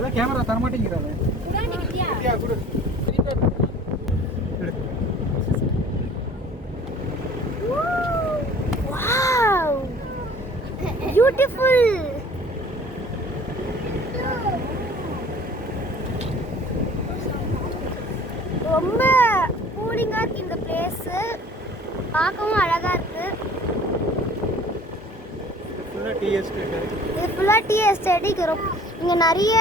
அதான் கேமரா தர மாட்டேங்கிறானே. குடியா குடு. Wow beautiful. ரொம்ப கூலிங்கா இருக்கு இந்த பிளேஸ். பார்க்கவும் அழகா இருக்கு. இது ஃபுல்லா டீ எஸ்டேட். இங்க நிறைய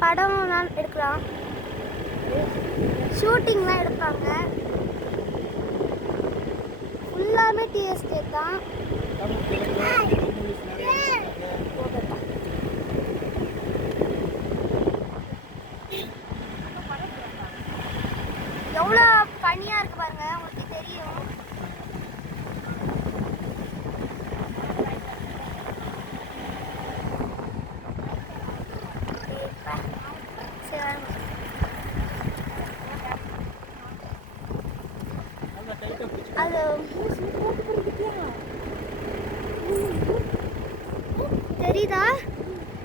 படம் எடுக்கலாம், ஷூட்டிங்லாம் எடுப்பாங்க. ஃபுல்லாமே டீ எஸ்டேட் தான். எவ்வளோ பனியா இருக்கு பாருங்க, உங்களுக்கு தெரியும். அது தெரியுதா?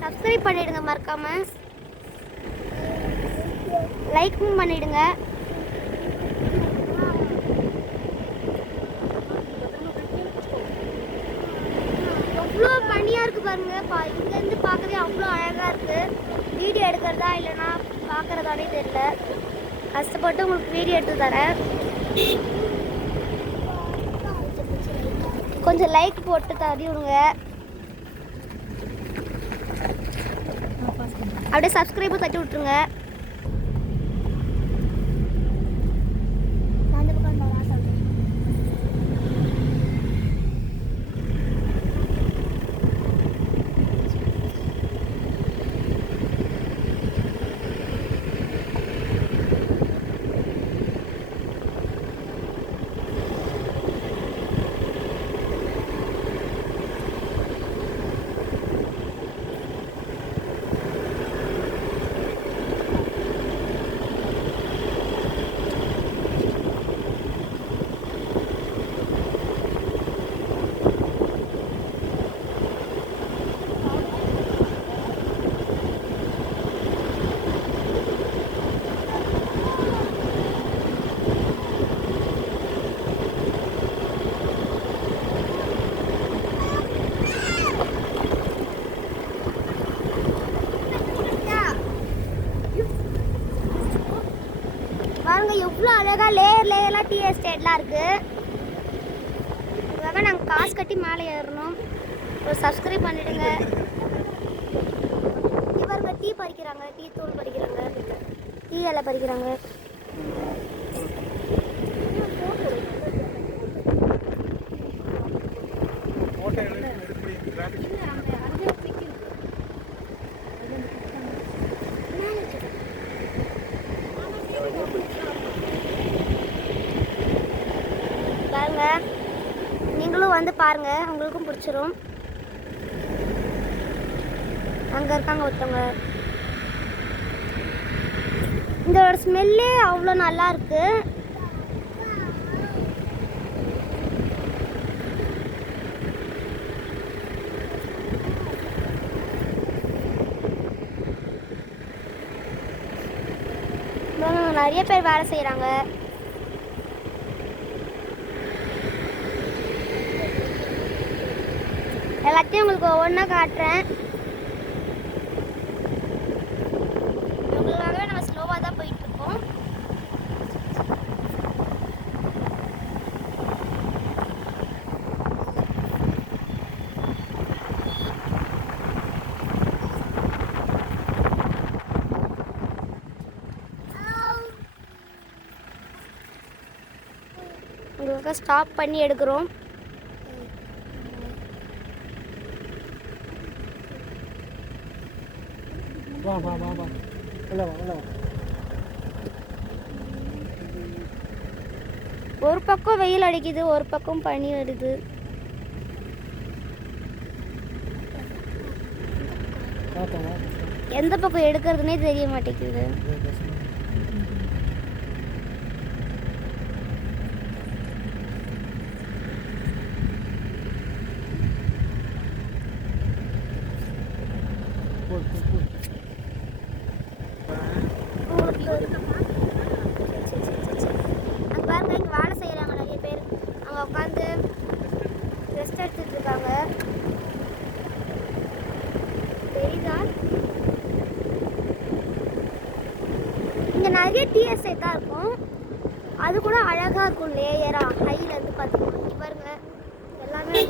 சப்ஸ்கிரைப் பண்ணிடுங்க, மறக்காம லைக்கும் பண்ணிடுங்க. எவ்வளோ பனியா இருக்கு பாருங்க. இங்கேருந்து பார்க்கவே அவ்வளோ அழகா இருக்கு. வீடியோ எடுக்கிறதா இல்லைன்னா பார்க்கறதானே தெரியல. கஷ்டப்பட்டு உங்களுக்கு வீடியோ எடுத்து தரேன். கொஞ்சம் லைக் போட்டு தட்டி விடுங்க. அப்படியே சப்ஸ்கிரைபும் தட்டி விட்டுருங்க. பாருங்க எவ்வளோ அழகா லேயர்லாம் டீ எஸ்டேட்லாம் இருக்கு. இதுக்காக நாங்கள் காசு கட்டி மேலே ஏறணும். ஒரு சப்ஸ்கிரைப் பண்ணிடுங்க. பாருங்க டீ பறிக்கிறாங்க, டீ தூள் பறிக்கிறாங்க, டீ இலை பறிக்கிறாங்க. பாருங்க, நீங்களும் வந்து பாருங்க, உங்களுக்கும் பிடிச்சிரும். அங்க இருக்காங்க ஒருத்தவங்க. இந்த ஸ்மெல்லே அவ்வளோ நல்லா இருக்கு. நிறைய பேர் வேலை செய்கிறாங்க. எல்லாத்தையும் உங்களுக்கு ஒவ்வொன்றா காட்டுறேன். உங்களுக்காகவே நம்ம ஸ்லோவாக தான் போயிட்டு இருக்கோம். உங்களுக்காக ஸ்டாப் பண்ணி எடுக்கிறோம். ஒரு பக்கம் வெயில் அடிக்குது, ஒரு பக்கம் பனி வருது. எந்த பக்கம் எடுக்கிறதுனே தெரிய மாட்டேங்குது. அங்கே பாருங்க இங்கே வேலை செய்கிறாங்க நிறைய பேர். அங்கே உட்காந்து ரெஸ்ட் எடுத்துட்டு இருக்காங்க. தெரியுதா? இங்கே நிறைய டிஎஸ்ஐ தான் இருக்கும். அது கூட அழகாக இருக்கும் லேயராக ஹையில் இருந்து பார்த்தீங்கன்னா. இங்கே பாருங்க எல்லாமே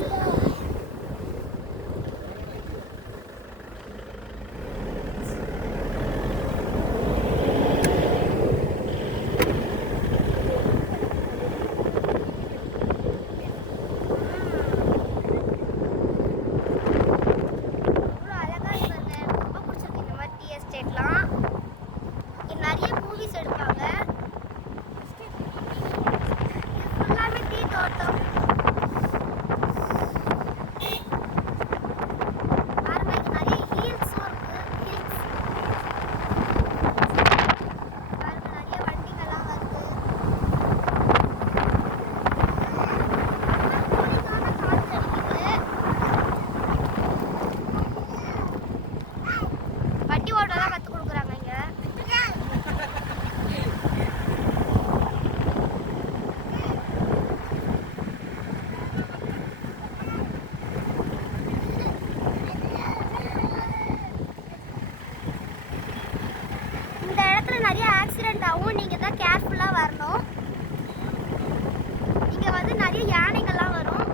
நிறைய மூவிஸ் எடுப்பாங்க. எல்லாமே டீ தோட்டம். பாருங்க இங்க நிறைய ஹீல்ஸும் இருக்கு. பாருங்க நிறைய வண்டிகள்லாம் வருது. காற்று அடிக்குது. வண்டி ஓட்டலாம் கற்றுக் கொடுக்குறாங்க இங்க. இந்த இடத்துல நிறைய ஆக்சிடென்ட் ஆகும். நீங்கள் தான் கேர்ஃபுல்லாக வரணும். இங்கே வந்து நிறைய யானைகள்லாம் வரும்.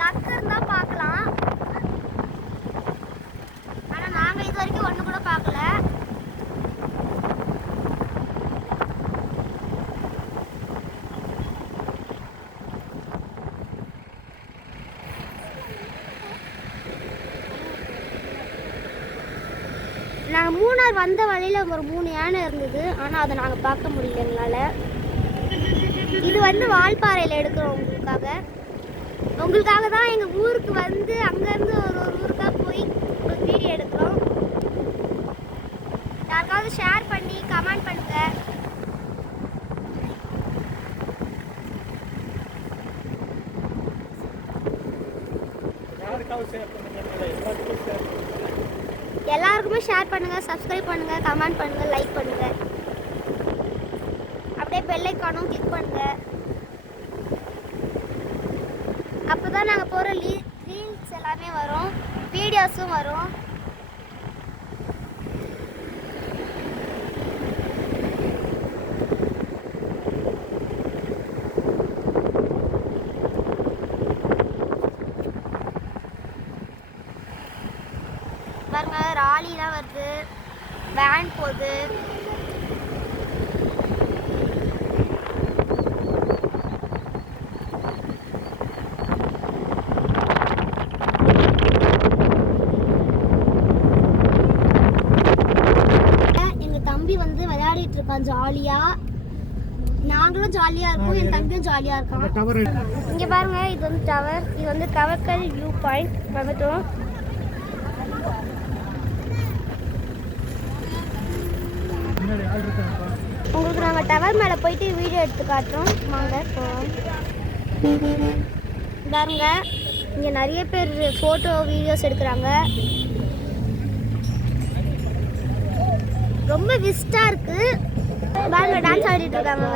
லக் இருந்தால் பார்க்கலாம். ஆனால் நாங்கள் இது வரைக்கும் ஒன்று கூட பார்க்கல. நாங்கள் மூணார் வந்த வழியில் ஒரு 3 யானை இருந்தது. ஆனால் அதை நாங்கள் பார்க்க முடியல எங்களால். இது வந்து வால்பாறையில் எடுக்கிறோம் உங்களுக்காக தான் எங்கள் ஊருக்கு வந்து அங்கேருந்து ஒரு ஊருக்காக போய் ஒரு வீடியோ எடுக்கிறோம். யாருக்காவது ஷேர் பண்ணி கமெண்ட் பண்ணுங்கள். எல்லாருக்குமே ஷேர் பண்ணுங்கள், சப்ஸ்கிரைப் பண்ணுங்கள், கமெண்ட் பண்ணுங்கள், லைக் பண்ணுங்கள். அப்படியே பெல் ஐகானும் கிளிக் பண்ணுங்கள். அப்போ தான் நாங்கள் போகிற ரீல்ஸ் எல்லாமே வரும், வீடியோஸும் வரும். பாருங்க ராலிலாம் வருது, வேன் போகுது. எங்க தம்பி வந்து விளையாடிட்டு இருக்கான் ஜாலியா. நாங்களும் ஜாலியா இருக்கோம், என் தம்பியும் ஜாலியா இருக்கான். இங்க பாருங்க இது வந்து டவர். இது வந்து தவக்கல் வியூ பாயிண்ட் வந்துட்டோம். உங்களுக்கு நாங்கள் டவர் மேலே போயிட்டு வீடியோ எடுத்து காட்டுறோம். வாங்க போகிறோம். பாருங்க இங்கே நிறைய பேர் ஃபோட்டோ வீடியோஸ் எடுக்கிறாங்க. ரொம்ப விஸ்டாக இருக்குது. பாருங்க டான்ஸ் ஆடிட்டு இருக்காங்க.